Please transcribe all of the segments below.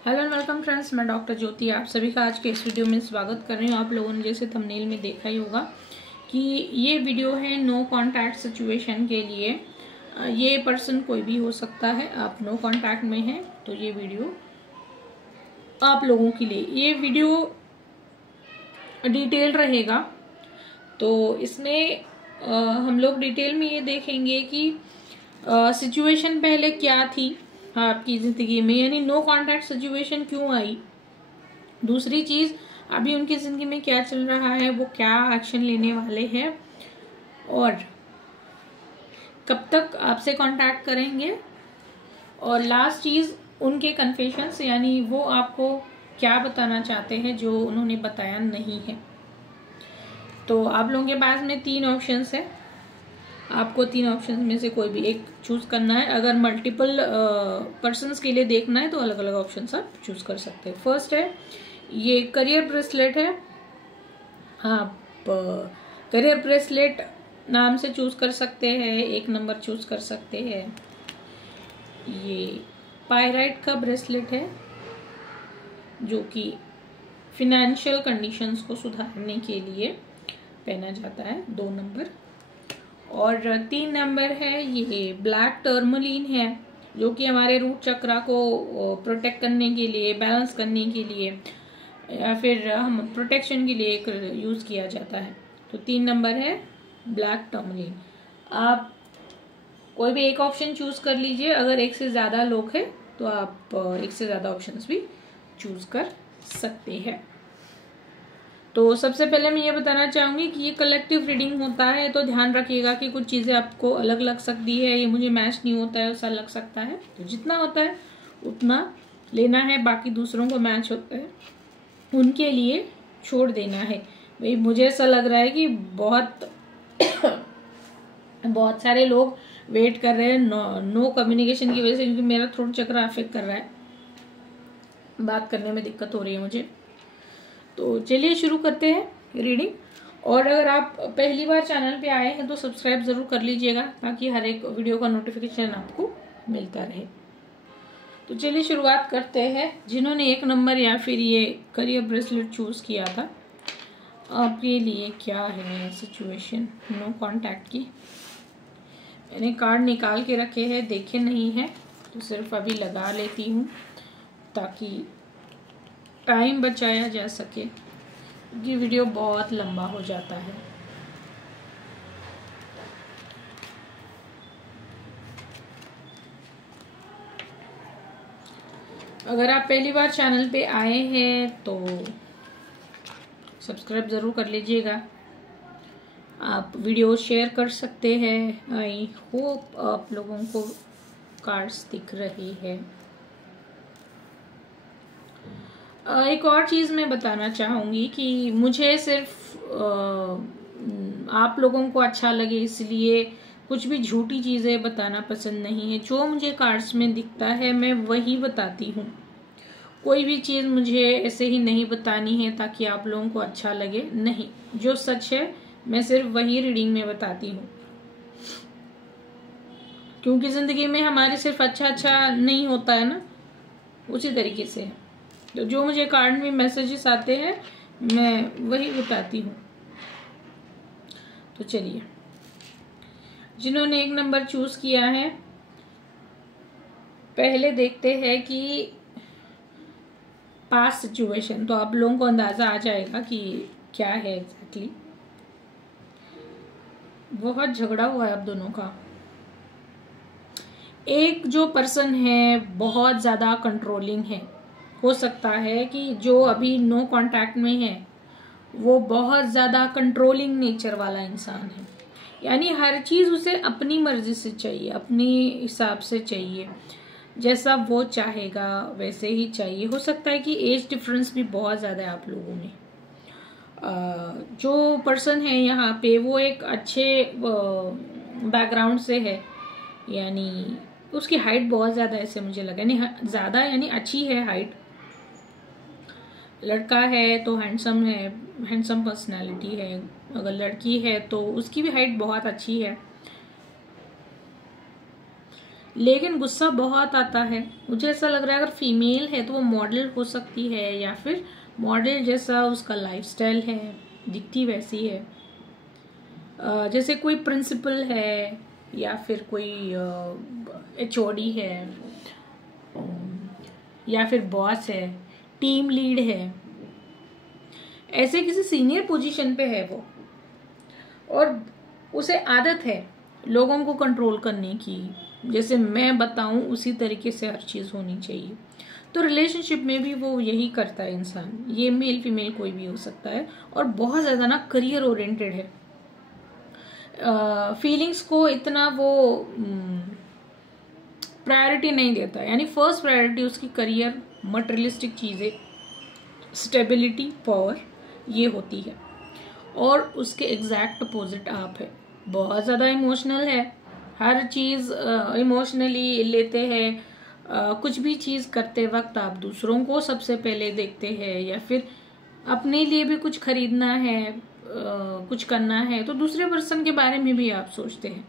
Hello and welcome friends, मैं doctor ज्योति आप सभी का आज के इस वीडियो में स्वागत कर रही हूँ। आप लोगों ने जैसे थंबनेल में देखा ही होगा कि ये वीडियो है नो कांटेक्ट सिचुएशन के लिए। ये पर्सन कोई भी हो सकता है। आप नो कांटेक्ट में हैं तो ये वीडियो आप लोगों के लिए। ये वीडियो डिटेल रहेगा, तो इसमें हम लोग डिटेल में ये देखेंगे कि सिचुएशन पहले क्या थी आपकी ज़िंदगी में, यानी नो कांटेक्ट सिचुएशन क्यों आई। दूसरी चीज़, अभी उनकी ज़िंदगी में क्या चल रहा है, वो क्या एक्शन लेने वाले हैं और कब तक आपसे कांटेक्ट करेंगे। और लास्ट चीज़, उनके कन्फेशंस, यानी वो आपको क्या बताना चाहते हैं जो उन्होंने बताया नहीं है। तो आप लोगों के पास में 3 ऑप्शंस है। आपको 3 ऑप्शंस में से कोई भी एक चूज करना है। अगर मल्टीपल पर्सन्स के लिए देखना है तो अलग अलग ऑप्शंस आप चूज कर सकते हैं। फर्स्ट है ये करियर ब्रेसलेट है। आप करियर ब्रेसलेट नाम से चूज कर सकते हैं, 1 नंबर चूज कर सकते हैं। ये पायराइट का ब्रेसलेट है जो कि फिनेंशियल कंडीशंस को सुधारने के लिए पहना जाता है, 2 नंबर। और 3 नंबर है ये ब्लैक टर्मलिन है जो कि हमारे रूट चक्रा को प्रोटेक्ट करने के लिए, बैलेंस करने के लिए या फिर हम प्रोटेक्शन के लिए यूज़ किया जाता है। तो 3 नंबर है ब्लैक टर्मलिन। आप कोई भी एक ऑप्शन चूज कर लीजिए। अगर एक से ज़्यादा लोग हैं तो आप एक से ज़्यादा ऑप्शंस भी चूज कर सकते हैं। तो सबसे पहले मैं ये बताना चाहूँगी कि ये कलेक्टिव रीडिंग होता है, तो ध्यान रखिएगा कि कुछ चीज़ें आपको अलग लग सकती है। ये मुझे मैच नहीं होता है, ऐसा लग सकता है, तो जितना होता है उतना लेना है। बाकी दूसरों को मैच होता है उनके लिए छोड़ देना है। भाई मुझे ऐसा लग रहा है कि बहुत सारे लोग वेट कर रहे हैं नो कम्युनिकेशन की वजह से, क्योंकि मेरा थ्रोट चक्र अफेक्ट कर रहा है, बात करने में दिक्कत हो रही है मुझे। तो चलिए शुरू करते हैं रीडिंग। और अगर आप पहली बार चैनल पे आए हैं तो सब्सक्राइब ज़रूर कर लीजिएगा ताकि हर एक वीडियो का नोटिफिकेशन आपको मिलता रहे। तो चलिए शुरुआत करते हैं। जिन्होंने 1 नंबर या फिर ये करियर ब्रेसलेट चूज़ किया था, आपके लिए क्या है सिचुएशन नो कांटेक्ट की। मैंने कार्ड निकाल के रखे हैं, देखे नहीं है तो सिर्फ अभी लगा लेती हूँ ताकि टाइम बचाया जा सके, क्योंकि वीडियो बहुत लंबा हो जाता है। अगर आप पहली बार चैनल पे आए हैं तो सब्सक्राइब ज़रूर कर लीजिएगा। आप वीडियो शेयर कर सकते हैं। आई होप आप लोगों को कार्ड्स दिख रही है। एक और चीज़ मैं बताना चाहूँगी कि मुझे सिर्फ आप लोगों को अच्छा लगे इसलिए कुछ भी झूठी चीज़ें बताना पसंद नहीं है। जो मुझे कार्ड्स में दिखता है मैं वही बताती हूँ। कोई भी चीज़ मुझे ऐसे ही नहीं बतानी है ताकि आप लोगों को अच्छा लगे, नहीं। जो सच है मैं सिर्फ वही रीडिंग में बताती हूँ, क्योंकि ज़िंदगी में हमारे सिर्फ अच्छा नहीं होता है ना, उसी तरीके से है। तो जो मुझे कार्ड में मैसेजेस आते हैं मैं वही बताती हूँ। तो चलिए, जिन्होंने 1 नंबर चूज किया है, पहले देखते हैं कि पास्ट सिचुएशन, तो आप लोगों को अंदाजा आ जाएगा कि क्या है एग्जैक्टली। बहुत झगड़ा हुआ है आप दोनों का। एक जो पर्सन है बहुत ज़्यादा कंट्रोलिंग है। हो सकता है कि जो अभी नो कांटेक्ट में है वो बहुत ज़्यादा कंट्रोलिंग नेचर वाला इंसान है, यानी हर चीज़ उसे अपनी मर्जी से चाहिए, अपने हिसाब से चाहिए, जैसा वो चाहेगा वैसे ही चाहिए। हो सकता है कि एज डिफरेंस भी बहुत ज़्यादा है आप लोगों में। जो पर्सन है यहाँ पे वो एक अच्छे बैकग्राउंड से है, यानी उसकी हाइट बहुत ज़्यादा ऐसे मुझे लगा, यानी ज़्यादा यानी अच्छी है हाइट। लड़का है तो हैंडसम है, हैंडसम पर्सनालिटी है। अगर लड़की है तो उसकी भी हाइट बहुत अच्छी है। लेकिन गुस्सा बहुत आता है। मुझे ऐसा लग रहा है अगर फीमेल है तो वो मॉडल हो सकती है, या फिर मॉडल जैसा उसका लाइफस्टाइल है, दिखती वैसी है। जैसे कोई प्रिंसिपल है, या फिर कोई HOD है, या फिर बॉस है, टीम लीड है, ऐसे किसी सीनियर पोजीशन पे है वो, और उसे आदत है लोगों को कंट्रोल करने की। जैसे मैं बताऊं उसी तरीके से हर चीज़ होनी चाहिए। तो रिलेशनशिप में भी वो यही करता है इंसान। ये मेल फीमेल कोई भी हो सकता है, और बहुत ज़्यादा ना करियर ओरिएंटेड है। फीलिंग्स को इतना वो प्रायोरिटी नहीं देता, यानी फर्स्ट प्रायोरिटी उसकी करियर, मटेरियलिस्टिक चीज़ें, स्टेबिलिटी, पावर, ये होती है। और उसके एग्जैक्ट अपोजिट आप है, बहुत ज़्यादा इमोशनल है, हर चीज़ इमोशनली लेते हैं। कुछ भी चीज़ करते वक्त आप दूसरों को सबसे पहले देखते हैं, या फिर अपने लिए भी कुछ खरीदना है, कुछ करना है तो दूसरे पर्सन के बारे में भी आप सोचते हैं।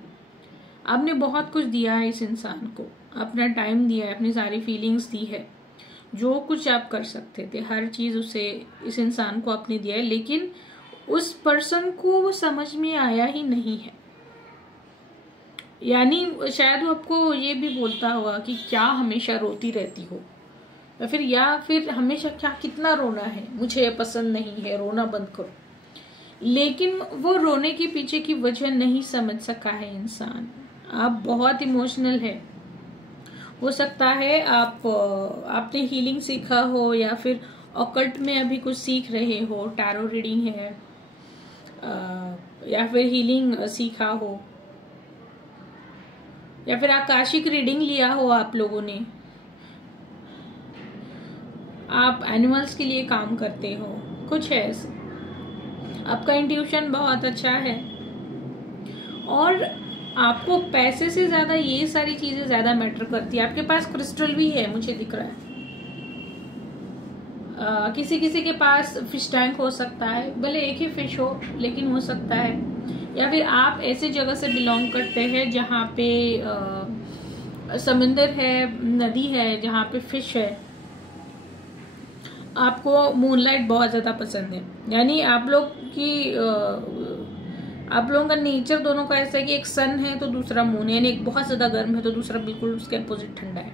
आपने बहुत कुछ दिया है इस इंसान को, अपना टाइम दिया है, अपनी सारी फीलिंग्स दी है, जो कुछ आप कर सकते थे हर चीज़ उसे, इस इंसान को आपने दिया है, लेकिन उस पर्सन को वो समझ में आया ही नहीं है। यानी शायद वो आपको ये भी बोलता होगा कि क्या हमेशा रोती रहती हो, या फिर हमेशा क्या कितना रोना है, मुझे ये पसंद नहीं है, रोना बंद करो। लेकिन वो रोने के पीछे की वजह नहीं समझ सका है इंसान। आप बहुत इमोशनल है, हो सकता है आपने हीलिंग सीखा हो, या फिर ऑकल्ट में अभी कुछ सीख रहे हो, टैरो रीडिंग है, या फिर हीलिंग सीखा हो, या फिर आकाशिक रीडिंग लिया हो आप लोगों ने, आप एनिमल्स के लिए काम करते हो, कुछ है ऐसा। आपका इंट्यूशन बहुत अच्छा है, और आपको पैसे से ज्यादा ये सारी चीजें ज्यादा मैटर करती है। आपके पास क्रिस्टल भी है, मुझे दिख रहा है। किसी किसी के पास फिश टैंक हो सकता है, भले एक ही फिश हो लेकिन हो सकता है। या फिर आप ऐसे जगह से बिलोंग करते हैं जहाँ पे समंदर है, नदी है, जहाँ पे फिश है। आपको मूनलाइट बहुत ज्यादा पसंद है, यानी आप लोगों का नेचर दोनों का ऐसा है कि एक सन है तो दूसरा मून है, यानी एक बहुत ज्यादा गर्म है तो दूसरा बिल्कुल उसके अपोजिट ठंडा है।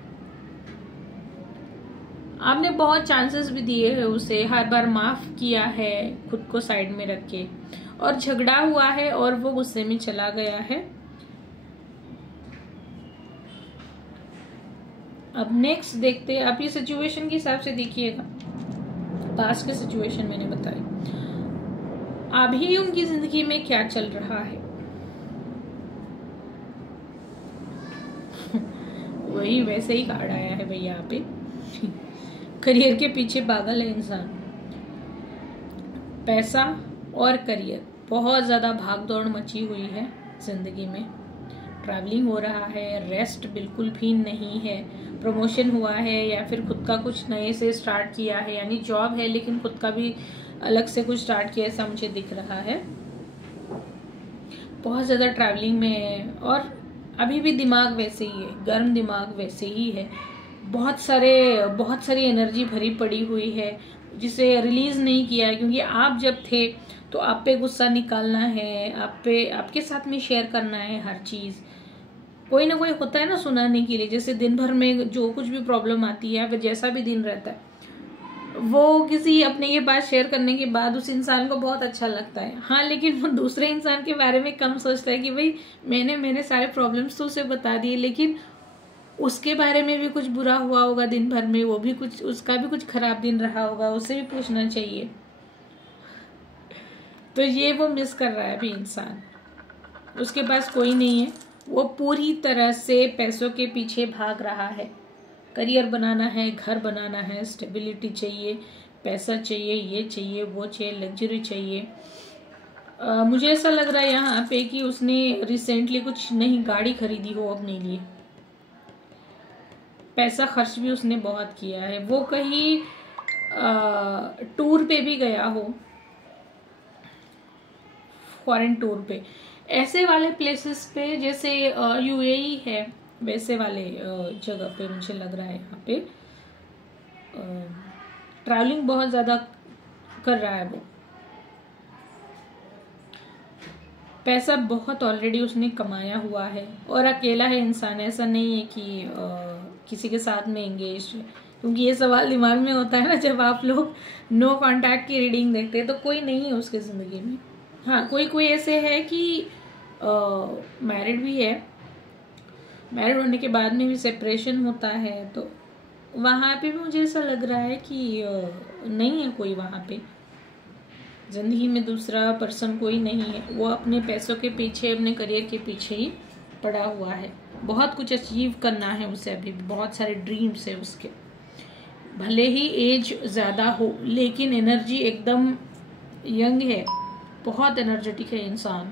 आपने बहुत चांसेस भी दिए हैं उसे, हर बार माफ किया है खुद को साइड में रख के, और झगड़ा हुआ है और वो गुस्से में चला गया है। अब नेक्स्ट देखते हैं, आप ये सिचुएशन के हिसाब से देखिएगा। पास्ट की सिचुएशन मैंने बताई, अभी उनकी जिंदगी में क्या चल रहा है। वही वैसे ही कार्ड आया है भैया यहाँ पे। करियर के पीछे पागल है इंसान। पैसा और करियर, बहुत ज्यादा भागदौड़ मची हुई है जिंदगी में। ट्रैवलिंग हो रहा है, रेस्ट बिल्कुल भी नहीं है। प्रमोशन हुआ है, या फिर खुद का कुछ नए से स्टार्ट किया है, यानी जॉब है लेकिन खुद का भी अलग से कुछ स्टार्ट किया, ऐसा मुझे दिख रहा है। बहुत ज़्यादा ट्रैवलिंग में है, और अभी भी दिमाग वैसे ही है, गर्म दिमाग वैसे ही है। बहुत सारी एनर्जी भरी पड़ी हुई है जिसे रिलीज नहीं किया है, क्योंकि आप जब थे तो आप पे गुस्सा निकालना है, आपके साथ में शेयर करना है हर चीज़। कोई ना कोई होता है ना सुनाने के लिए। जैसे दिन भर में जो कुछ भी प्रॉब्लम आती है, फिर जैसा भी दिन रहता है, वो किसी अपने के पास शेयर करने के बाद उस इंसान को बहुत अच्छा लगता है। हाँ, लेकिन वो दूसरे इंसान के बारे में कम सोचता है कि भाई मैंने मेरे सारे प्रॉब्लम्स तो उसे बता दिए, लेकिन उसके बारे में भी कुछ बुरा हुआ होगा दिन भर में, वो भी कुछ, उसका भी कुछ खराब दिन रहा होगा, उसे भी पूछना चाहिए। तो ये वो मिस कर रहा है अभी इंसान। उसके पास कोई नहीं है, वो पूरी तरह से पैसों के पीछे भाग रहा है। करियर बनाना है, घर बनाना है, स्टेबिलिटी चाहिए, पैसा चाहिए, ये चाहिए, वो चाहिए, लग्जरी चाहिए। मुझे ऐसा लग रहा है यहाँ पे कि उसने रिसेंटली कुछ नई गाड़ी खरीदी हो अपने लिए। पैसा खर्च भी उसने बहुत किया है। वो कहीं टूर पे भी गया हो, फॉरेन टूर पे, ऐसे वाले प्लेसेस पे, जैसे UAE है, वैसे वाले जगह पे मुझे लग रहा है यहाँ पे ट्रैवलिंग बहुत ज़्यादा कर रहा है वो। पैसा बहुत ऑलरेडी उसने कमाया हुआ है और अकेला है इंसान, ऐसा नहीं है कि किसी के साथ में एंगेज है। क्योंकि ये सवाल दिमाग में होता है ना जब आप लोग नो कांटेक्ट की रीडिंग देखते हैं, तो कोई नहीं है उसके ज़िंदगी में। हाँ, कोई कोई ऐसे है कि मैरिड भी है, मैरिड होने के बाद में भी सेपरेशन होता है, तो वहाँ पे भी मुझे ऐसा लग रहा है कि नहीं है कोई वहाँ पे ज़िंदगी में, दूसरा पर्सन कोई नहीं है। वो अपने पैसों के पीछे, अपने करियर के पीछे ही पड़ा हुआ है। बहुत कुछ अचीव करना है उसे, अभी बहुत सारे ड्रीम्स है उसके। भले ही एज ज़्यादा हो लेकिन एनर्जी एकदम यंग है, बहुत एनर्जेटिक है इंसान,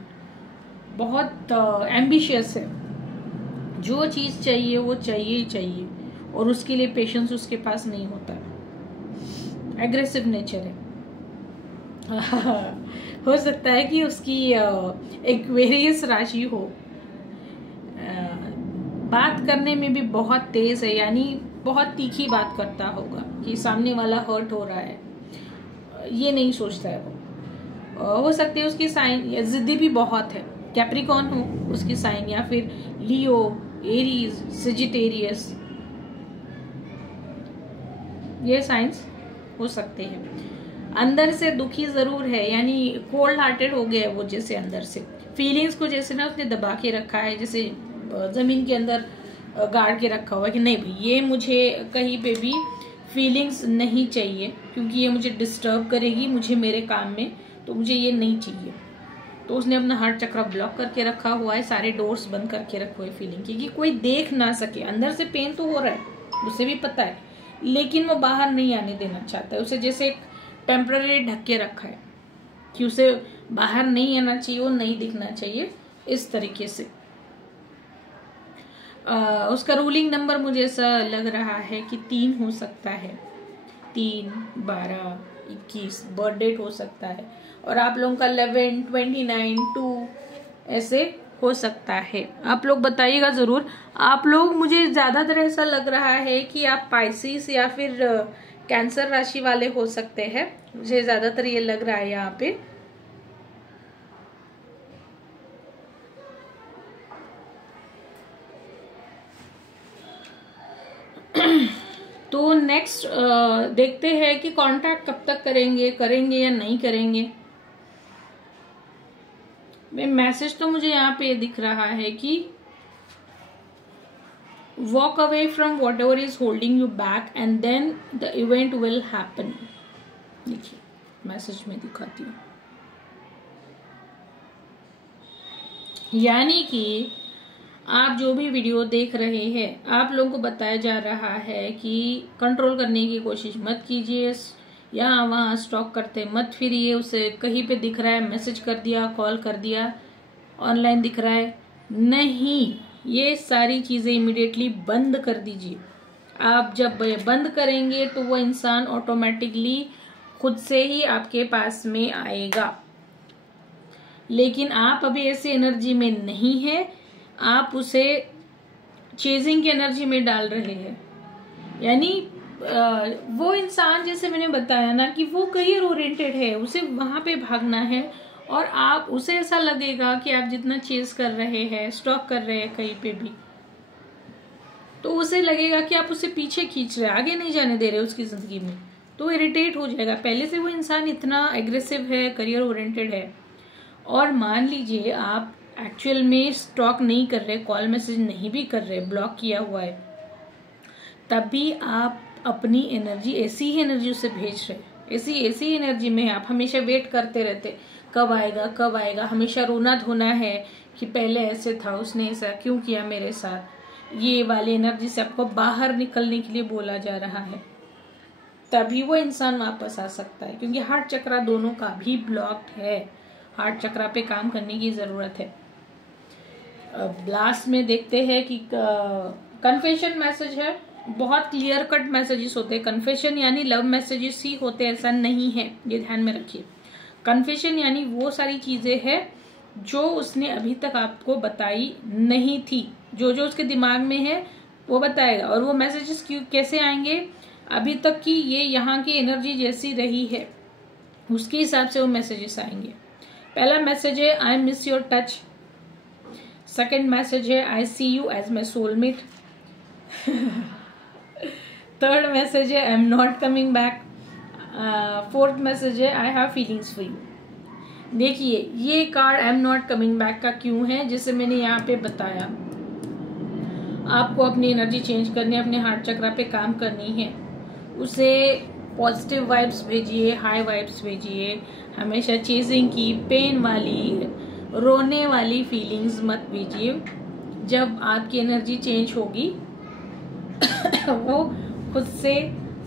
बहुत एम्बिशियस है। जो चीज़ चाहिए वो चाहिए ही चाहिए, और उसके लिए पेशेंस उसके पास नहीं होता। एग्रेसिव नेचर है। हो सकता है कि उसकी एक्वेरियस राशि हो। बात करने में भी बहुत तेज है, यानी बहुत तीखी बात करता होगा कि सामने वाला हर्ट हो रहा है, ये नहीं सोचता है वो। हो सकती है उसकी साइन, या जिद्दी भी बहुत है, कैप्रिकॉर्न हो उसकी साइन, या फिर लियो, एरीज, सेजिटेरियस, ये साइंस हो सकते हैं। अंदर से दुखी जरूर है, यानी कोल्ड हार्टेड हो गया है वो, जैसे अंदर से फीलिंग्स को जैसे ना उसने दबा के रखा है, जैसे जमीन के अंदर गाड़ के रखा हुआ है कि नहीं भाई ये मुझे कहीं पे भी फीलिंग्स नहीं चाहिए, क्योंकि ये मुझे डिस्टर्ब करेगी मुझे मेरे काम में, तो मुझे ये नहीं चाहिए। तो उसने अपना हार्ट चक्र ब्लॉक करके रखा हुआ है, सारे डोर्स बंद करके रखे हुए फीलिंग की, कि कोई देख ना सके। अंदर से पेन तो हो रहा है, उसे भी पता है, लेकिन वो बाहर नहीं आने देना चाहता है। उसे जैसे एक टेम्पररी ढक के रखा है कि उसे बाहर नहीं आना चाहिए, वो नहीं दिखना चाहिए, इस तरीके से। उसका रूलिंग नंबर मुझे ऐसा लग रहा है कि 3 हो सकता है, 3, 12, 21 बर्थ डेट हो सकता है, और आप लोगों का 11, 29, 2 ऐसे हो सकता है। आप लोग बताइएगा जरूर। आप लोग, मुझे ज्यादातर ऐसा लग रहा है कि आप पाइसिस या फिर कैंसर राशि वाले हो सकते हैं, मुझे ज्यादातर ये लग रहा है यहाँ पे। तो नेक्स्ट देखते हैं कि कांटेक्ट कब तक करेंगे या नहीं करेंगे। मैसेज तो मुझे यहाँ पे दिख रहा है कि walk away from whatever is holding you back and then the event will happen। देखिए मैसेज में दिखाती हूँ, यानी कि आप जो भी वीडियो देख रहे हैं, आप लोगों को बताया जा रहा है कि कंट्रोल करने की कोशिश मत कीजिए, यहाँ वहाँ स्टॉक करते मत फिरिए। उसे कहीं पे दिख रहा है मैसेज कर दिया, कॉल कर दिया, ऑनलाइन दिख रहा है, नहीं, ये सारी चीज़ें इमिडिएटली बंद कर दीजिए। आप जब बंद करेंगे तो वो इंसान ऑटोमेटिकली खुद से ही आपके पास में आएगा। लेकिन आप अभी ऐसी एनर्जी में नहीं है, आप उसे चेजिंग की एनर्जी में डाल रहे हैं। यानी वो इंसान, जैसे मैंने बताया ना कि वो करियर ओरिएंटेड है, उसे वहां पे भागना है, और आप उसे ऐसा लगेगा कि आप जितना चेज कर रहे हैं, स्टॉक कर रहे हैं कहीं पे भी, तो उसे लगेगा कि आप उसे पीछे खींच रहे हैं, आगे नहीं जाने दे रहे उसकी जिंदगी में, तो इरिटेट हो जाएगा। पहले से वो इंसान इतना एग्रेसिव है, करियर ओरिएंटेड है, और मान लीजिए आप एक्चुअल में स्टॉक नहीं कर रहे, कॉल मैसेज नहीं भी कर रहे, ब्लॉक किया हुआ है, तब भी आप अपनी एनर्जी, ऐसी ही एनर्जी उसे भेज रहे, ऐसी एनर्जी में आप हमेशा वेट करते रहते, कब आएगा, हमेशा रोना धोना है कि पहले ऐसे था, उसने ऐसा क्यों किया मेरे साथ। ये वाली एनर्जी से आपको बाहर निकलने के लिए बोला जा रहा है, तभी वो इंसान वापस आ सकता है, क्योंकि हार्ट चक्रा दोनों का भी ब्लॉक्ड है। हार्ट चक्रा पे काम करने की जरूरत है। ब्लास्ट में देखते हैं कि कन्फेशन मैसेज है, बहुत क्लियर कट मैसेजेस होते हैं। कन्फेशन यानी लव मैसेजेस ही होते हैं, ऐसा नहीं है, ये ध्यान में रखिए। कन्फेशन यानी वो सारी चीजें हैं जो उसने अभी तक आपको बताई नहीं थी, जो जो उसके दिमाग में है वो बताएगा। और वो मैसेजेस कैसे आएंगे, अभी तक की ये यहाँ की एनर्जी जैसी रही है उसके हिसाब से वो मैसेजेस आएंगे। पहला मैसेज है I miss your touch. Second message है I see you as my soulmate. Third message है I am not coming back. Fourth message है I have feelings for you. देखिए ये card I am not coming back का क्यों है, जैसे मैंने यहाँ पे बताया, आपको अपनी एनर्जी चेंज करनी है, अपने हार्ट चक्रा पे काम करनी है, उसे पॉजिटिव वाइब्स भेजिए, हाई वाइब्स भेजिए। हमेशा चेजिंग की पेन वाली रोने वाली फीलिंग्स मत भेजिए। जब आपकी एनर्जी चेंज होगी वो खुद से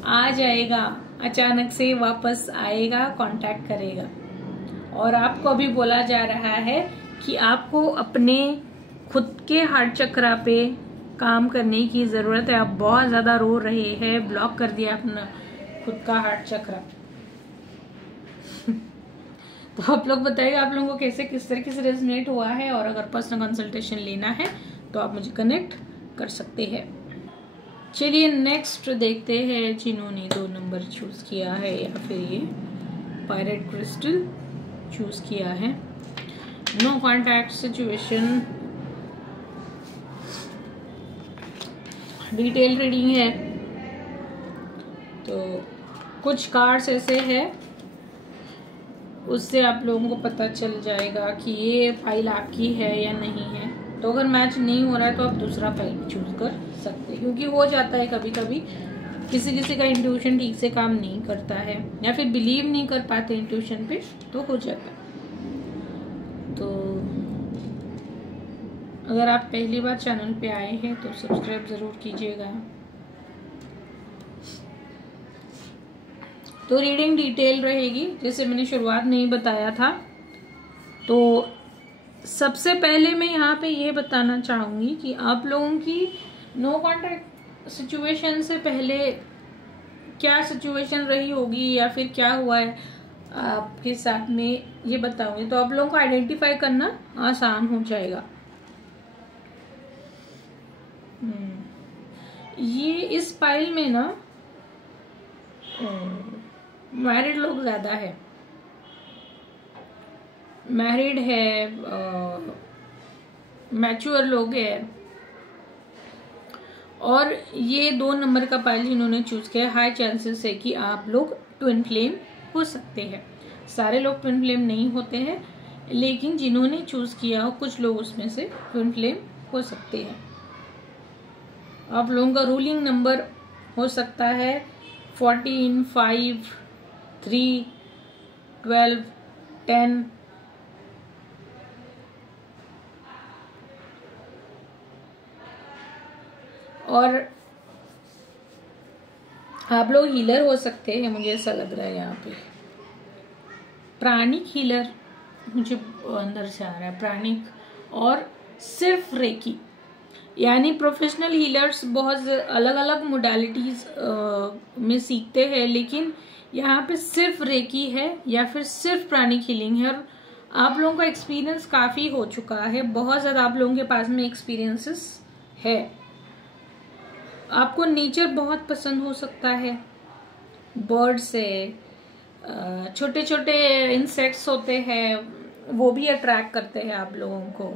आ जाएगा, अचानक से वापस आएगा, कांटेक्ट करेगा। और आपको अभी बोला जा रहा है कि आपको अपने खुद के हार्ट चक्रा पे काम करने की जरूरत है। आप बहुत ज्यादा रो रहे हैं, ब्लॉक कर दिया अपना खुद का हार्ट चक्रा। तो आप लोग बताइएगा आप लोगों को कैसे किस तरीके से रेजोनेट हुआ है, और अगर पर्सनल कंसल्टेशन लेना है तो आप मुझे कनेक्ट कर सकते हैं। चलिए नेक्स्ट देखते हैं जिन्होंने 2 नंबर चूज किया है या फिर ये पायरेट क्रिस्टल चूज किया है। No contact situation, detail reading है। तो कुछ कार्ड्स ऐसे हैं उससे आप लोगों को पता चल जाएगा कि ये फाइल आपकी है या नहीं है। तो अगर मैच नहीं हो रहा है तो आप दूसरा फाइल चूज कर सकते हैं, क्योंकि हो जाता है कभी कभी किसी किसी का इंट्यूशन ठीक से काम नहीं करता है या फिर बिलीव नहीं कर पाते इंट्यूशन पे, तो हो जाता है। तो अगर आप पहली बार चैनल पे आए हैं तो सब्सक्राइब ज़रूर कीजिएगा। तो रीडिंग डिटेल रहेगी, जैसे मैंने शुरुआत में ही बताया था। तो सबसे पहले मैं यहाँ पे ये बताना चाहूँगी कि आप लोगों की नो कॉन्टैक्ट सिचुएशन से पहले क्या सिचुएशन रही होगी या फिर क्या हुआ है आपके साथ में, ये बताऊंगी। तो आप लोगों को आइडेंटिफाई करना आसान हो जाएगा। ये इस फाइल में ना मैरिड लोग ज्यादा है, मैरिड है, मैच्योर लोग हैं। और ये 2 नंबर का फाइल जिन्होंने चूज किया, हाई चांसेस है कि आप लोग ट्विन फ्लेम हो सकते हैं। सारे लोग ट्विन फ्लेम नहीं होते हैं, लेकिन जिन्होंने चूज किया हो कुछ लोग उसमें से ट्विन फ्लेम हो सकते हैं। आप लोगों का रूलिंग नंबर हो सकता है 14, 5, 3, 12, 10। और आप लोग हीलर हो सकते हैं, मुझे ऐसा लग रहा है यहाँ पे प्राणिक हीलर मुझे अंदर से आ रहा है, प्राणिक। और सिर्फ रेकी, यानी प्रोफेशनल हीलर्स बहुत अलग अलग मोडालिटीज में सीखते हैं, लेकिन यहाँ पे सिर्फ रेकी है या फिर सिर्फ प्राणिक हीलिंग है। और आप लोगों का एक्सपीरियंस काफी हो चुका है, बहुत ज्यादा आप लोगों के पास में एक्सपीरियंसेस है। आपको नेचर बहुत पसंद हो सकता है, बर्ड से छोटे छोटे इंसेक्ट्स होते हैं वो भी अट्रैक्ट करते हैं आप लोगों को।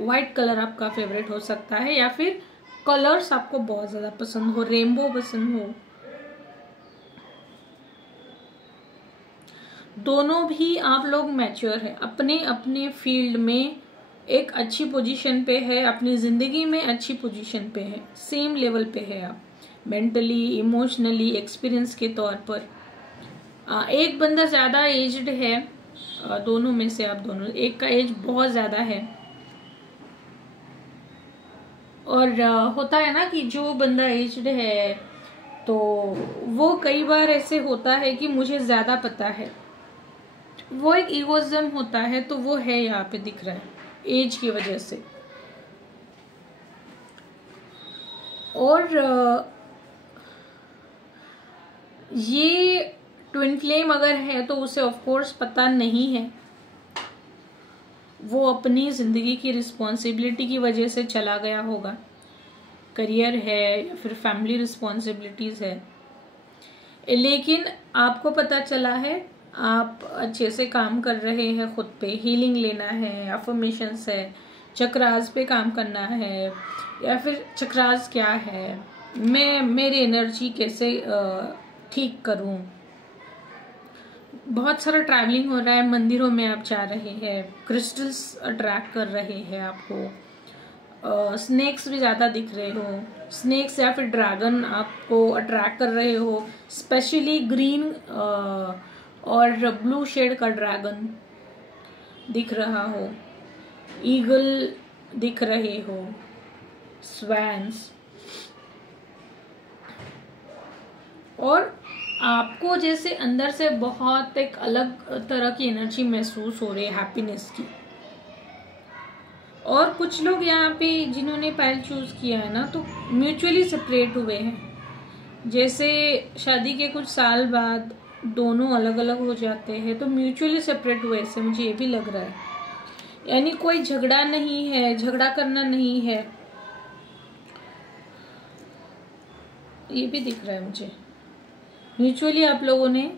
व्हाइट कलर आपका फेवरेट हो सकता है, या फिर कलर्स आपको बहुत ज्यादा पसंद हो, रेनबो पसंद हो। दोनों भी आप लोग मैच्योर है, अपने अपने फील्ड में एक अच्छी पोजीशन पे है, अपनी जिंदगी में अच्छी पोजीशन पे है, सेम लेवल पे है आप मेंटली, इमोशनली, एक्सपीरियंस के तौर पर। एक बंदा ज्यादा एज्ड है दोनों में से, आप दोनों, एक का एज बहुत ज्यादा है। और होता है ना कि जो बंदा एज्ड है तो वो कई बार ऐसे होता है कि मुझे ज्यादा पता है, वो एक ईगोइज्म होता है, तो वो है यहाँ पे दिख रहा है एज की वजह से। और ये ट्विन फ्लेम अगर है तो उसे ऑफ कोर्स पता नहीं है, वो अपनी ज़िंदगी की रिस्पॉन्सिबिलिटी की वजह से चला गया होगा, करियर है या फिर फैमिली रिस्पॉन्सिबिलिटीज़ है, लेकिन आपको पता चला है आप अच्छे से काम कर रहे हैं, खुद पे हीलिंग लेना है, अफर्मेशंस है, चक्रास पे काम करना है, या फिर चक्रास क्या है, मैं मेरी एनर्जी कैसे ठीक करूं। बहुत सारा ट्रैवलिंग हो रहा है, मंदिरों में आप जा रहे हैं, क्रिस्टल्स अट्रैक्ट कर रहे हैं आपको, स्नेक्स भी ज़्यादा दिख रहे हो, स्नेक्स या फिर ड्रैगन आपको अट्रैक्ट कर रहे हो, स्पेशली ग्रीन और ब्लू शेड का ड्रैगन दिख रहा हो, ईगल दिख रहे हो, स्वैन्स, और आपको जैसे अंदर से बहुत एक अलग तरह की एनर्जी महसूस हो रही है, हैप्पीनेस की। और कुछ लोग यहाँ पे जिन्होंने पायल चूज किया है ना, तो म्यूचुअली सेपरेट हुए हैं, जैसे शादी के कुछ साल बाद दोनों अलग अलग हो जाते हैं, तो म्यूचुअली सेपरेट हुए ऐसे मुझे ये भी लग रहा है। यानी कोई झगड़ा नहीं है, झगड़ा करना नहीं है, ये भी दिख रहा है मुझे। म्यूचुअली आप लोगों ने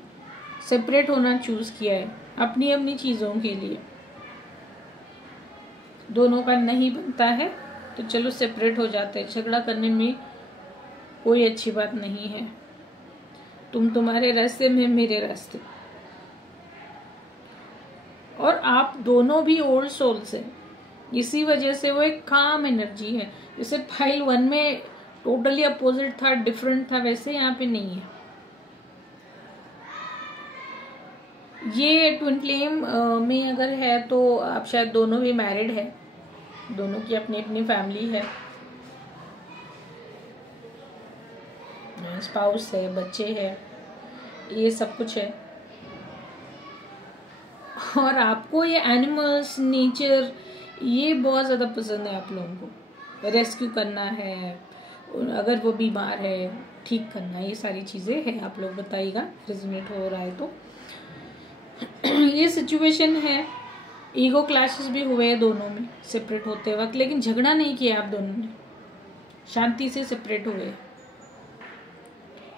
सेपरेट होना चूज किया है अपनी अपनी चीजों के लिए। दोनों का नहीं बनता है तो चलो सेपरेट हो जाते हैं, झगड़ा करने में कोई अच्छी बात नहीं है। तुम तुम्हारे रास्ते में, मेरे रास्ते। और आप दोनों भी ओल्ड सोल्स हैं, इसी वजह से वो एक काम एनर्जी है। जैसे फाइल 1 में टोटली अपोजिट था, डिफरेंट था, वैसे यहाँ पे नहीं है। ये ट्विन फ्लेम में अगर है तो आप शायद दोनों भी मैरिड है, दोनों की अपनी अपनी फैमिली है, स्पाउस है, बच्चे है, ये सब कुछ है। और आपको ये एनिमल्स, नेचर, ये बहुत ज़्यादा पसंद है। आप लोगों को रेस्क्यू करना है, अगर वो बीमार है ठीक करना, ये सारी चीज़ें हैं। आप लोग बताइएगा रिजोनेट हो रहा है तो। ये सिचुएशन है। ईगो क्लैशेस भी हुए दोनों में सेपरेट होते वक्त, लेकिन झगड़ा नहीं किया आप दोनों ने, शांति से सेपरेट हुए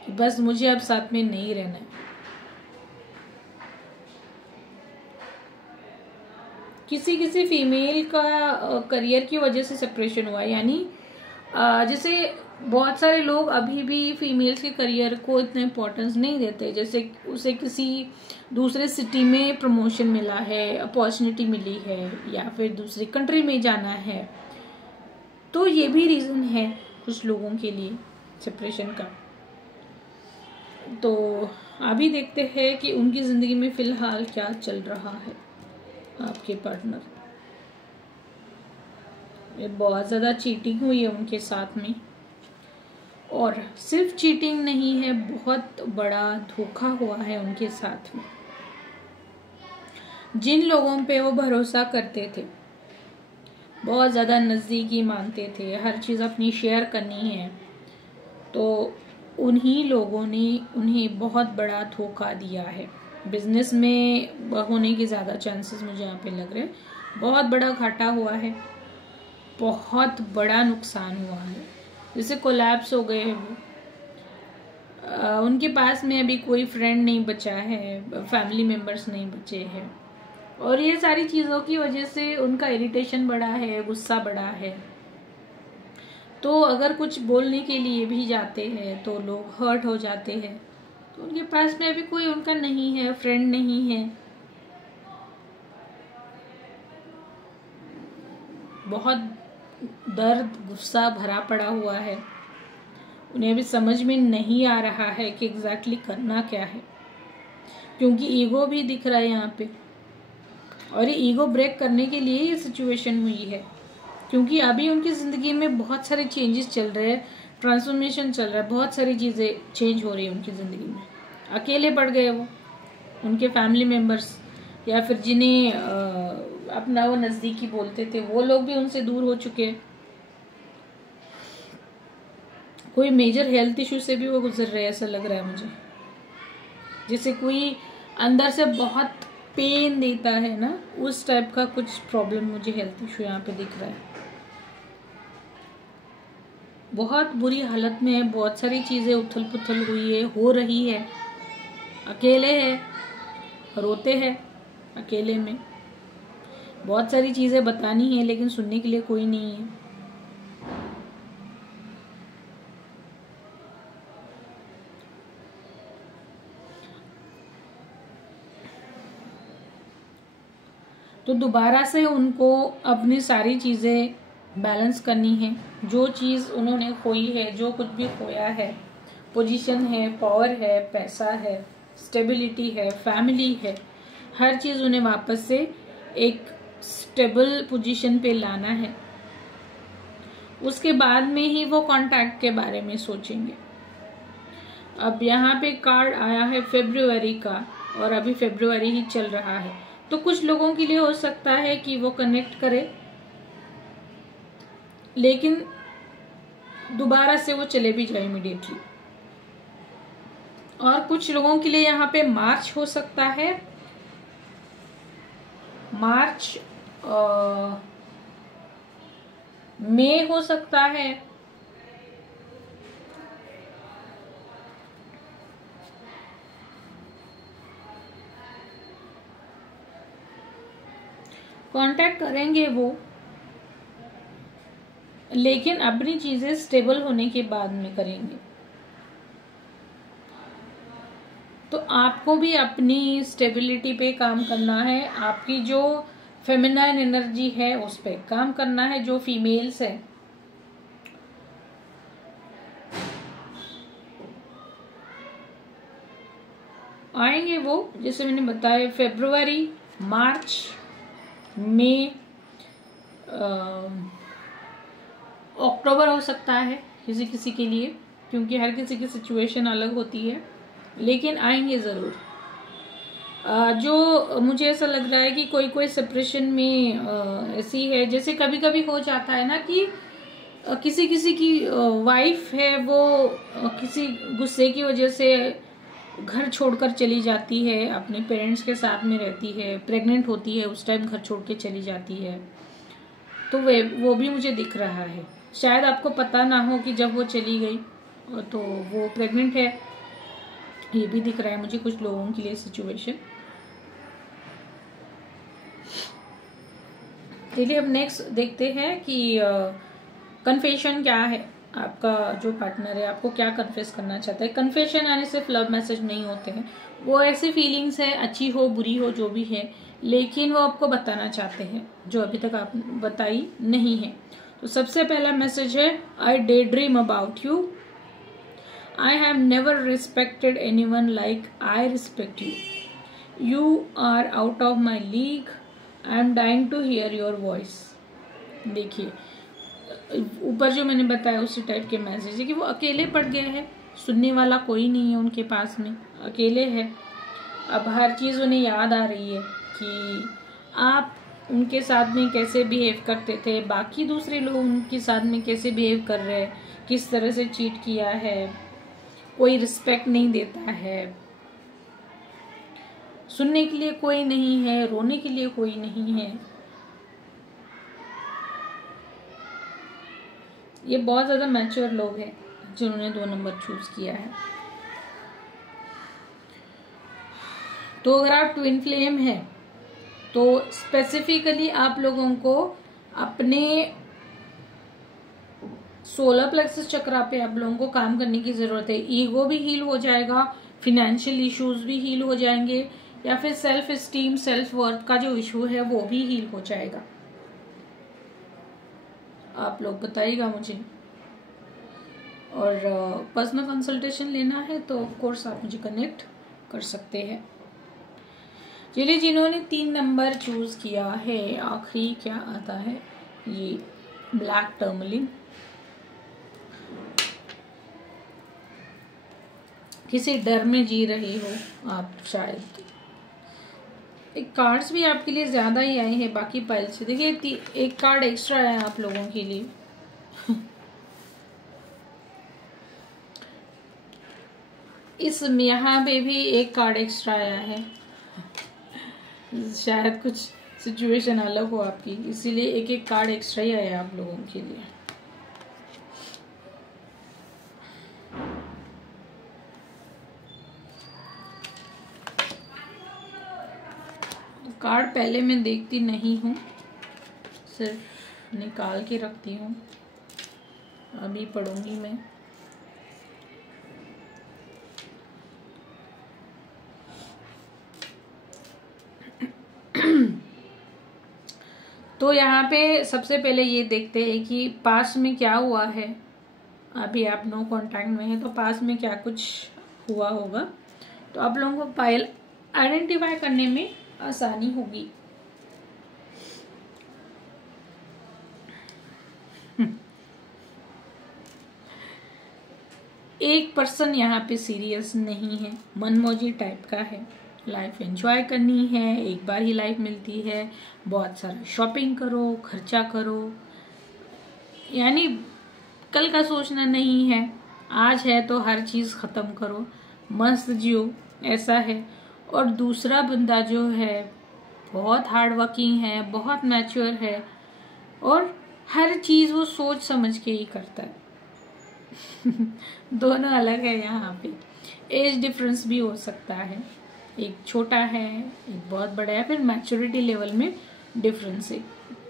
कि बस मुझे अब साथ में नहीं रहना है। किसी किसी फीमेल का करियर की वजह से सेपरेशन हुआ, यानी जैसे बहुत सारे लोग अभी भी फीमेल्स के करियर को इतना इम्पोर्टेंस नहीं देते। जैसे उसे किसी दूसरे सिटी में प्रमोशन मिला है, अपॉर्चुनिटी मिली है, या फिर दूसरी कंट्री में जाना है, तो ये भी रीज़न है कुछ लोगों के लिए सेपरेशन का। तो अभी देखते हैं कि उनकी ज़िंदगी में फ़िलहाल क्या चल रहा है। आपके पार्टनर, ये बहुत ज़्यादा चीटिंग हुई है उनके साथ में, और सिर्फ चीटिंग नहीं है, बहुत बड़ा धोखा हुआ है उनके साथ में। जिन लोगों पे वो भरोसा करते थे, बहुत ज़्यादा नज़दीकी मानते थे, हर चीज़ अपनी शेयर करनी है, तो उन्हीं लोगों ने उन्हें बहुत बड़ा धोखा दिया है। बिजनेस में होने के ज़्यादा चांसेस मुझे यहाँ पे लग रहे हैं। बहुत बड़ा घाटा हुआ है, बहुत बड़ा नुकसान हुआ है, जैसे कोलैप्स हो गए हैं वो। उनके पास में अभी कोई फ्रेंड नहीं बचा है, फैमिली मेम्बर्स नहीं बचे हैं, और ये सारी चीज़ों की वजह से उनका इरिटेशन बढ़ा है, गुस्सा बढ़ा है। तो अगर कुछ बोलने के लिए भी जाते हैं तो लोग हर्ट हो जाते हैं। तो उनके पास में अभी कोई उनका नहीं है, फ्रेंड नहीं है, बहुत दर्द, गुस्सा भरा पड़ा हुआ है। उन्हें अभी समझ में नहीं आ रहा है कि एग्जैक्टली करना क्या है, क्योंकि ईगो भी दिख रहा है यहाँ पे, और ये ईगो ब्रेक करने के लिए ये सिचुएशन हुई है। क्योंकि अभी उनकी ज़िंदगी में बहुत सारे चेंजेस चल रहे हैं, ट्रांसफॉर्मेशन चल रहा है, बहुत सारी चीज़ें चेंज हो रही है उनकी ज़िंदगी में। अकेले पड़ गए वो, उनके फैमिली मेम्बर्स या फिर जिन्हें अपना वो नज़दीकी बोलते थे, वो लोग भी उनसे दूर हो चुके हैं। कोई मेजर हेल्थ इशू से भी वो गुजर रहे हैं, ऐसा लग रहा है मुझे। जैसे कोई अंदर से बहुत पेन देता है ना, उस टाइप का कुछ प्रॉब्लम मुझे हेल्थ इशू यहाँ पे दिख रहा है। बहुत बुरी हालत में है, बहुत सारी चीज़ें उथल पुथल हुई है, हो रही है, अकेले है, रोते हैं अकेले में, बहुत सारी चीज़ें बतानी है लेकिन सुनने के लिए कोई नहीं है। तो दोबारा से उनको अपनी सारी चीज़ें बैलेंस करनी है। जो चीज़ उन्होंने खोई है, जो कुछ भी खोया है, पोजीशन है, पावर है, पैसा है, स्टेबिलिटी है, फैमिली है, हर चीज़ उन्हें वापस से एक स्टेबल पोजीशन पे लाना है। उसके बाद में ही वो कॉन्टैक्ट के बारे में सोचेंगे। अब यहाँ पे कार्ड आया है फरवरी का, और अभी फरवरी ही चल रहा है, तो कुछ लोगों के लिए हो सकता है कि वो कनेक्ट करे लेकिन दोबारा से वो चले भी जाए इमीडिएटली। और कुछ लोगों के लिए यहाँ पे मार्च हो सकता है, मार्च मई हो सकता है, कांटेक्ट करेंगे वो, लेकिन अपनी चीजें स्टेबल होने के बाद में करेंगे। तो आपको भी अपनी स्टेबिलिटी पे काम करना है, आपकी जो फेमिनाइन एनर्जी है उस पे काम करना है। जो फीमेल्स है, आएंगे वो, जैसे मैंने बताया फरवरी, मार्च, मई, अक्टूबर हो सकता है किसी किसी के लिए, क्योंकि हर किसी की सिचुएशन अलग होती है, लेकिन आएंगे ज़रूर। जो मुझे ऐसा लग रहा है कि कोई कोई सेपरेशन में ऐसी है, जैसे कभी कभी हो जाता है ना कि किसी किसी की वाइफ है, वो किसी गुस्से की वजह से घर छोड़कर चली जाती है, अपने पेरेंट्स के साथ में रहती है, प्रेग्नेंट होती है, उस टाइम घर छोड़ के चली जाती है, तो वो भी मुझे दिख रहा है। शायद आपको पता ना हो कि जब वो चली गई तो वो प्रेग्नेंट है, ये भी दिख रहा है मुझे कुछ लोगों के लिए सिचुएशन। चलिए अब नेक्स्ट देखते हैं कि कन्फेशन क्या है। आपका जो पार्टनर है आपको क्या कन्फेस करना चाहता है। कन्फेशन आने सिर्फ लव मैसेज नहीं होते हैं, वो ऐसी फीलिंग्स है, अच्छी हो बुरी हो जो भी है, लेकिन वो आपको बताना चाहते हैं जो अभी तक आप बताई नहीं है। तो सबसे पहला मैसेज है, I daydream about you, I have never respected anyone like I respect you, you are out of my league, I am dying to hear your voice. देखिए ऊपर जो मैंने बताया उसी टाइप के मैसेज है कि वो अकेले पड़ गए हैं, सुनने वाला कोई नहीं है उनके पास में, अकेले है। अब हर चीज़ उन्हें याद आ रही है कि आप उनके साथ में कैसे बिहेव करते थे, बाकी दूसरे लोग उनके साथ में कैसे बिहेव कर रहे हैं, किस तरह से चीट किया है, कोई रिस्पेक्ट नहीं देता है, सुनने के लिए कोई नहीं है, रोने के लिए कोई नहीं है। ये बहुत ज़्यादा मैच्योर लोग हैं जिन्होंने 2 नंबर चूज किया है। तो अगर आप ट्विन फ्लेम हैं तो स्पेसिफिकली आप लोगों को अपने सोलर प्लेक्सस चक्रा पे आप लोगों को काम करने की जरूरत है। ईगो भी हील हो जाएगा, फिनेंशियल इश्यूज भी हील हो जाएंगे, या फिर सेल्फ एस्टीम सेल्फ वर्थ का जो इशू है वो भी हील हो जाएगा। आप लोग बताइएगा मुझे। और पर्सनल कंसल्टेशन लेना है तो ऑफ कोर्स आप मुझे कनेक्ट कर सकते हैं। चलिए जिन्होंने 3 नंबर चूज किया है, आखिरी क्या आता है, ये ब्लैक टर्मलिन। किसी डर में जी रही हो आप शायद। एक कार्ड्स भी आपके लिए ज्यादा ही आए हैं बाकी पाइल से। देखिए एक कार्ड एक्स्ट्रा आया आप लोगों के लिए। इस यहाँ पे भी एक कार्ड एक्स्ट्रा आया है। शायद कुछ सिचुएशन अलग हो आपकी, इसीलिए एक एक कार्ड एक्स्ट्रा ही आया आप लोगों के लिए। कार्ड पहले मैं देखती नहीं हूँ, सिर्फ निकाल के रखती हूँ, अभी पढ़ूंगी मैं। तो यहाँ पे सबसे पहले ये देखते हैं कि पास में क्या हुआ है। अभी आप नो कांटेक्ट में है तो पास में क्या कुछ हुआ होगा, तो आप लोगों को फाइल आइडेंटिफाई करने में आसानी होगी। एक पर्सन यहाँ पे सीरियस नहीं है, मनमौजी टाइप का है, लाइफ एंजॉय करनी है, एक बार ही लाइफ मिलती है, बहुत सारा शॉपिंग करो, खर्चा करो, यानी कल का सोचना नहीं है, आज है तो हर चीज़ ख़त्म करो, मस्त जियो, ऐसा है। और दूसरा बंदा जो है बहुत हार्ड वर्किंग है, बहुत मैच्योर है, और हर चीज़ वो सोच समझ के ही करता है। दोनों अलग है यहाँ पे। एज डिफरेंस भी हो सकता है, एक छोटा है, एक बहुत बड़ा है, फिर मैच्योरिटी लेवल में डिफरेंस है।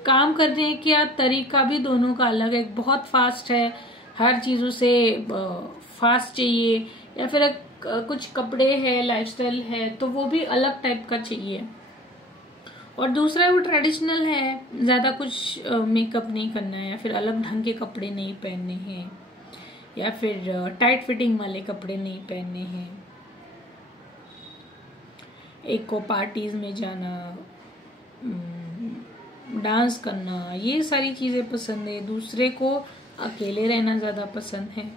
काम करने का तरीका भी दोनों का अलग है, एक बहुत फास्ट है, हर चीज़ों से फास्ट चाहिए, या फिर कुछ कपड़े है, लाइफस्टाइल है, तो वो भी अलग टाइप का चाहिए। और दूसरा वो ट्रेडिशनल है, ज़्यादा कुछ मेकअप नहीं करना है, या फिर अलग ढंग के कपड़े नहीं पहनने हैं, या फिर टाइट फिटिंग वाले कपड़े नहीं पहनने हैं। एक को पार्टीज में जाना, डांस करना, ये सारी चीज़ें पसंद है, दूसरे को अकेले रहना ज़्यादा पसंद है।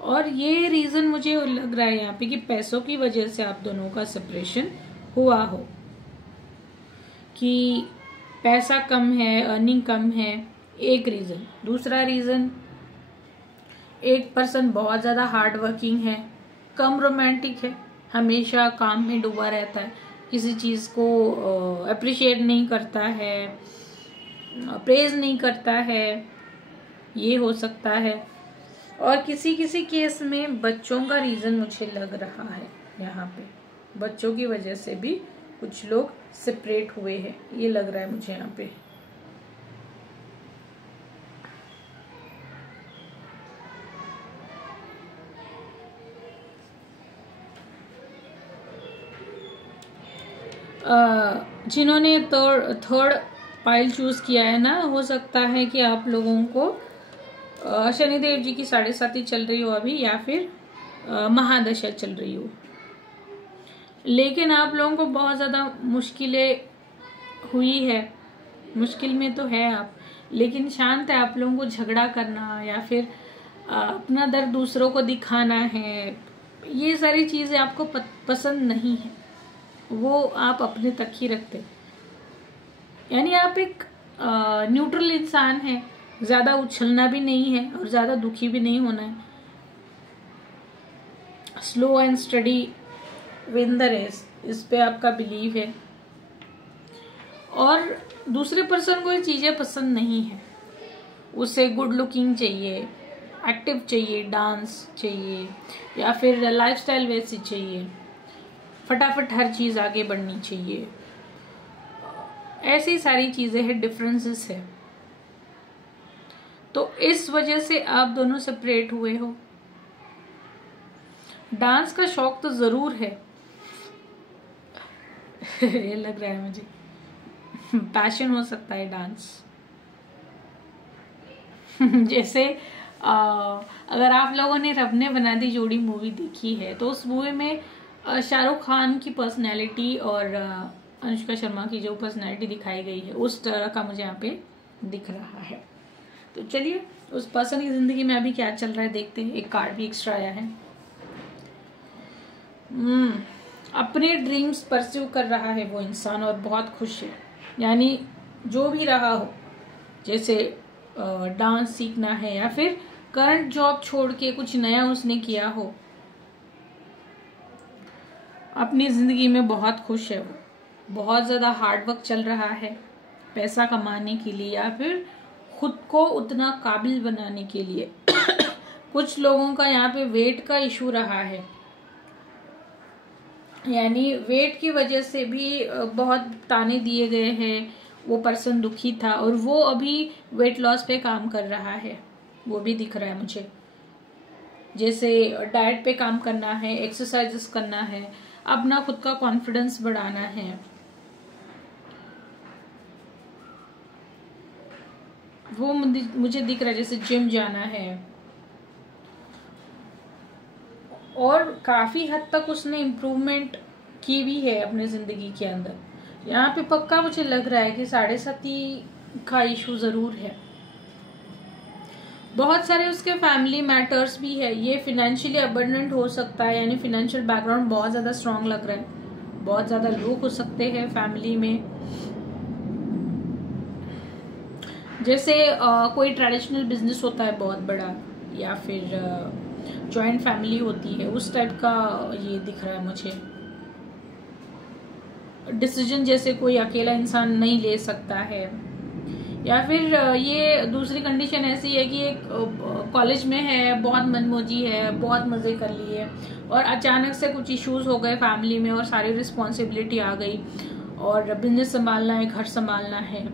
और ये रीज़न मुझे लग रहा है यहाँ पे कि पैसों की वजह से आप दोनों का सेपरेशन हुआ हो, कि पैसा कम है, अर्निंग कम है, एक रीज़न। दूसरा रीज़न, एक पर्सन बहुत ज़्यादा हार्ड वर्किंग है, कम रोमांटिक है, हमेशा काम में डूबा रहता है, किसी चीज़ को अप्रिशिएट नहीं करता है, प्रेज नहीं करता है, ये हो सकता है। और किसी किसी केस में बच्चों का रीज़न मुझे लग रहा है, यहाँ पे बच्चों की वजह से भी कुछ लोग सेपरेट हुए हैं, ये लग रहा है मुझे यहाँ पे। जिन्होंने थर्ड पाइल चूज किया है ना, हो सकता है कि आप लोगों को शनिदेव जी की 7.5 चल रही हो अभी, या फिर महादशा चल रही हो, लेकिन आप लोगों को बहुत ज़्यादा मुश्किलें हुई है, मुश्किल में तो है आप, लेकिन शांत है। आप लोगों को झगड़ा करना या फिर अपना दर्द दूसरों को दिखाना है, ये सारी चीज़ें आपको पसंद नहीं है, वो आप अपने तक ही रखते, यानी आप एक न्यूट्रल इंसान है, ज़्यादा उछलना भी नहीं है और ज़्यादा दुखी भी नहीं होना है। Slow and study win the race, इस पे आपका बिलीव है। और दूसरे पर्सन को ये चीज़ें पसंद नहीं है, उसे गुड लुकिंग चाहिए, एक्टिव चाहिए, डांस चाहिए, या फिर लाइफस्टाइल वैसी चाहिए, फटाफट हर चीज़ आगे बढ़नी चाहिए, ऐसी सारी चीज़ें हैं, डिफरेंसेस है। तो इस वजह से आप दोनों सेपरेट हुए हो। डांस का शौक तो ज़रूर है ये लग रहा है मुझे, पैशन हो सकता है डांस जैसे अगर आप लोगों ने रब ने बना दी जोड़ी मूवी देखी है, तो उस मूवी में शाहरुख खान की पर्सनैलिटी और अनुष्का शर्मा की जो पर्सनैलिटी दिखाई गई है, उस तरह का मुझे यहाँ पे दिख रहा है। तो चलिए उस पर्सन की ज़िंदगी में अभी क्या चल रहा है देखते हैं। एक कार्ड भी एक्स्ट्रा आया है। अपने ड्रीम्स परस्यू कर रहा है वो इंसान और बहुत खुश है, यानी जो भी रहा हो, जैसे डांस सीखना है या फिर करंट जॉब छोड़ के कुछ नया उसने किया हो, अपनी ज़िंदगी में बहुत खुश है, वो बहुत ज़्यादा हार्ड वर्क चल रहा है पैसा कमाने के लिए या फिर खुद को उतना काबिल बनाने के लिए। कुछ लोगों का यहाँ पे वेट का इशू रहा है, यानी वेट की वजह से भी बहुत ताने दिए गए हैं, वो पर्सन दुखी था और वो अभी वेट लॉस पे काम कर रहा है, वो भी दिख रहा है मुझे। जैसे डाइट पे काम करना है, एक्सरसाइजेस करना है, अपना खुद का कॉन्फिडेंस बढ़ाना है, वो मुझे दिख रहा है। जैसे जिम जाना है और काफी हद तक उसने इम्प्रूवमेंट की भी है अपने जिंदगी के अंदर। यहाँ पे पक्का मुझे लग रहा है कि 7.5 का इशू जरूर है। बहुत सारे उसके फैमिली मैटर्स भी है। ये फिनेंशियली अबंडेंट हो सकता है, यानी फिनेंशियल बैकग्राउंड बहुत ज्यादा स्ट्रांग लग रहा है। बहुत ज्यादा लोग हो सकते हैं फैमिली में, जैसे कोई ट्रेडिशनल बिजनेस होता है बहुत बड़ा, या फिर जॉइंट फैमिली होती है, उस टाइप का ये दिख रहा है मुझे। डिसीजन जैसे कोई अकेला इंसान नहीं ले सकता है, या फिर ये दूसरी कंडीशन ऐसी है कि एक कॉलेज में है, बहुत मनमौजी है, बहुत मजे कर लिए और अचानक से कुछ इश्यूज हो गए फैमिली में और सारी रिस्पॉन्सिबिलिटी आ गई और बिजनेस संभालना है, घर संभालना है,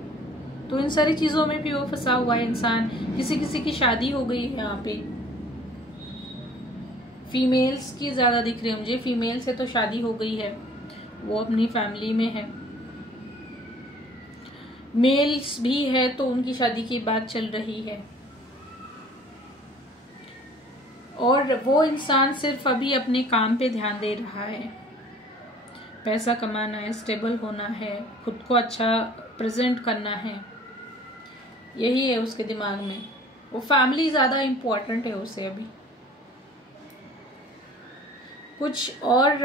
तो इन सारी चीजों में भी वो फंसा हुआ है इंसान। किसी किसी की शादी हो गई है यहाँ पे। फीमेल्स की ज्यादा दिख रही है मुझे, फीमेल से तो शादी हो गई है, वो अपनी फैमिली में है। मेल्स भी है तो उनकी शादी की बात चल रही है, और वो इंसान सिर्फ अभी अपने काम पे ध्यान दे रहा है। पैसा कमाना है, स्टेबल होना है, खुद को अच्छा प्रेजेंट करना है, यही है उसके दिमाग में। वो फैमिली ज्यादा इम्पोर्टेंट है उसे अभी, कुछ और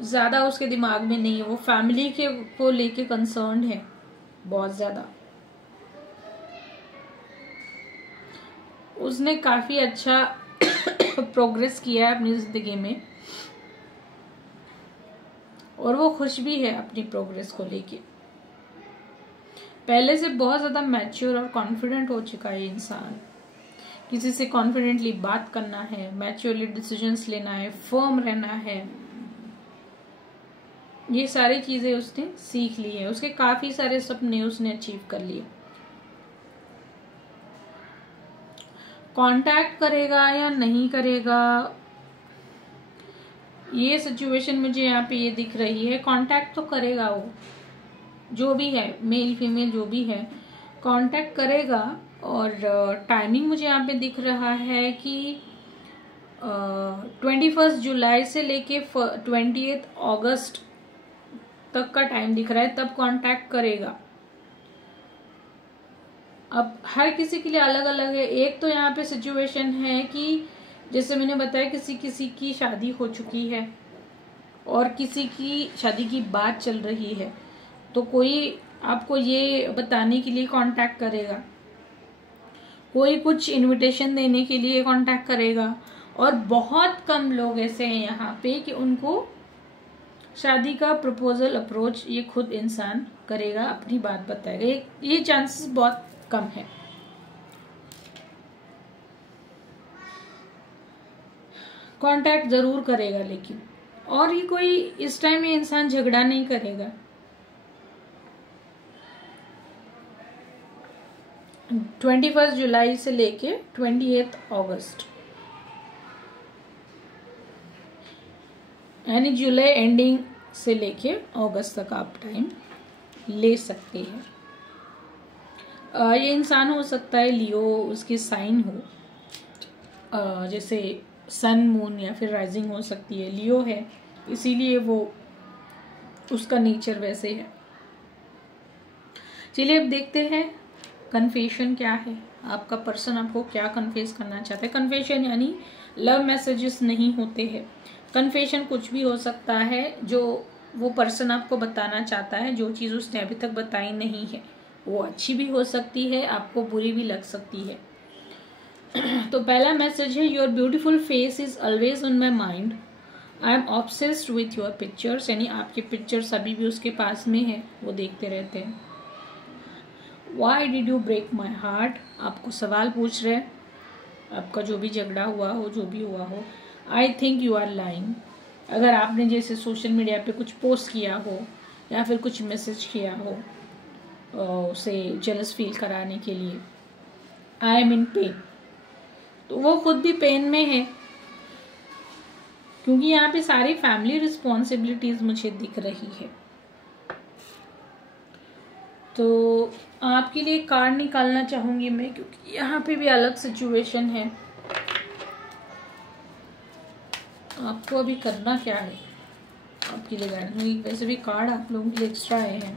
ज्यादा उसके दिमाग में नहीं है। वो फैमिली के को लेके कंसर्न है बहुत ज्यादा। उसने काफी अच्छा प्रोग्रेस किया है अपनी जिंदगी में और वो खुश भी है अपनी प्रोग्रेस को लेके। पहले से बहुत ज्यादा मैच्योर और कॉन्फिडेंट हो चुका है इंसान। किसी से कॉन्फिडेंटली बात करना है, मैच्योरली डिसीजंस लेना है, फर्म रहना है, ये सारी चीजें उसने सीख ली है। उसके काफी सारे सपने उसने अचीव कर लिए। कांटेक्ट करेगा या नहीं करेगा, ये सिचुएशन मुझे यहाँ पे ये दिख रही है। कांटेक्ट तो करेगा वो, जो भी है, मेल फीमेल जो भी है, कांटेक्ट करेगा। और टाइमिंग मुझे यहाँ पे दिख रहा है कि 21 जुलाई से लेके 28 अगस्त तक का टाइम दिख रहा है, तब कांटेक्ट करेगा। अब हर किसी के लिए अलग अलग है। एक तो यहाँ पे सिचुएशन है कि जैसे मैंने बताया, किसी किसी की शादी हो चुकी है और किसी की शादी की बात चल रही है, तो कोई आपको ये बताने के लिए कांटेक्ट करेगा, कोई कुछ इनविटेशन देने के लिए कांटेक्ट करेगा, और बहुत कम लोग ऐसे हैं यहाँ पे कि उनको शादी का प्रपोजल अप्रोच ये खुद इंसान करेगा, अपनी बात बताएगा। ये चांसेस बहुत कम है। कांटेक्ट जरूर करेगा लेकिन, और ये कोई इस टाइम ये इंसान झगड़ा नहीं करेगा। 21 जुलाई से लेके 28 अगस्त, यानी जुलाई एंडिंग से लेके अगस्त तक आप टाइम ले सकते हैं। ये इंसान हो सकता है लियो उसकी साइन हो, जैसे सन, मून या फिर राइजिंग हो सकती है। लियो है इसीलिए वो उसका नेचर वैसे है। चलिए अब देखते हैं कन्फेशन क्या है, आपका पर्सन आपको क्या कन्फेस करना चाहता है। कन्फेशन यानी लव मैसेजेस नहीं होते हैं। कन्फेशन कुछ भी हो सकता है जो वो पर्सन आपको बताना चाहता है, जो चीज़ उसने अभी तक बताई नहीं है। वो अच्छी भी हो सकती है, आपको बुरी भी लग सकती है। तो पहला मैसेज है, your beautiful face is always on my mind. I am obsessed with your pictures, यानी आपके पिक्चर्स अभी भी उसके पास में है, वो देखते रहते हैं। Why did you break my heart, आपको सवाल पूछ रहे हैं, आपका जो भी झगड़ा हुआ हो, जो भी हुआ हो। I think you are lying, अगर आपने जैसे सोशल मीडिया पे कुछ पोस्ट किया हो या फिर कुछ मैसेज किया हो उसे जेलस फील कराने के लिए। आई एम इन पेन, तो वो खुद भी पेन में है, क्योंकि यहाँ पे सारी फैमिली रिस्पॉन्सिबिलिटीज मुझे दिख रही है। तो आपके लिए कार्ड निकालना चाहूंगी मैं, क्योंकि यहाँ पे भी अलग सिचुएशन है। आपको अभी करना क्या है आपके लिए गाइडेंस। वैसे भी कार्ड आप लोगों के लिए एक्स्ट्रा आए हैं।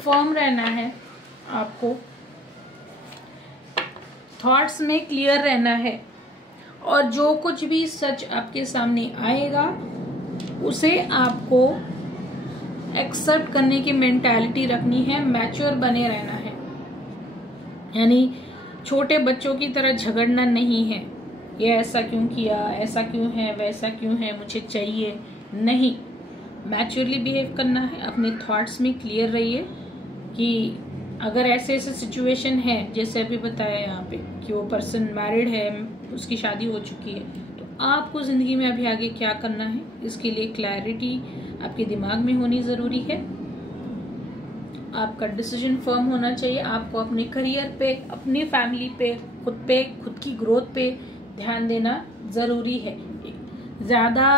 फर्म रहना है आपको, थॉट्स में क्लियर रहना है, और जो कुछ भी सच आपके सामने आएगा उसे आपको एक्सेप्ट करने की मेंटालिटी रखनी है, मैच्योर बने रहना है। यानी छोटे बच्चों की तरह झगड़ना नहीं है, ये ऐसा क्यों किया, ऐसा क्यों है, वैसा क्यों है, मुझे चाहिए नहीं। मैच्योरली बिहेव करना है, अपने थॉट्स में क्लियर रहिए कि अगर ऐसे ऐसे सिचुएशन है, जैसे अभी बताया यहाँ पे कि वो पर्सन मैरिड है, उसकी शादी हो चुकी है, तो आपको ज़िंदगी में अभी आगे क्या करना है, इसके लिए क्लैरिटी आपके दिमाग में होनी ज़रूरी है। आपका डिसीजन फर्म होना चाहिए। आपको अपने करियर पे, अपनी फैमिली पे, खुद की ग्रोथ पे ध्यान देना ज़रूरी है। ज़्यादा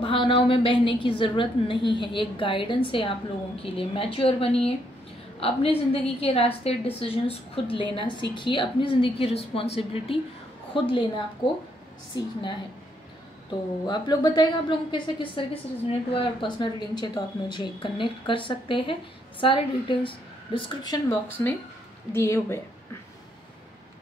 भावनाओं में बहने की ज़रूरत नहीं है, ये गाइडेंस है आप लोगों के लिए। मैच्योर बनिए, अपनी ज़िंदगी के रास्ते, डिसीजंस खुद लेना सीखिए, अपनी ज़िंदगी की रिस्पॉन्सिबिलिटी खुद लेना आपको सीखना है। तो आप लोग बताइएगा आप लोगों को कैसे किस तरीके से रिजोनेट हुआ, और पर्सनल रीडिंग चाहिए तो आप मुझे कनेक्ट कर सकते हैं। सारे डिटेल्स डिस्क्रिप्शन बॉक्स में दिए हुए हैं।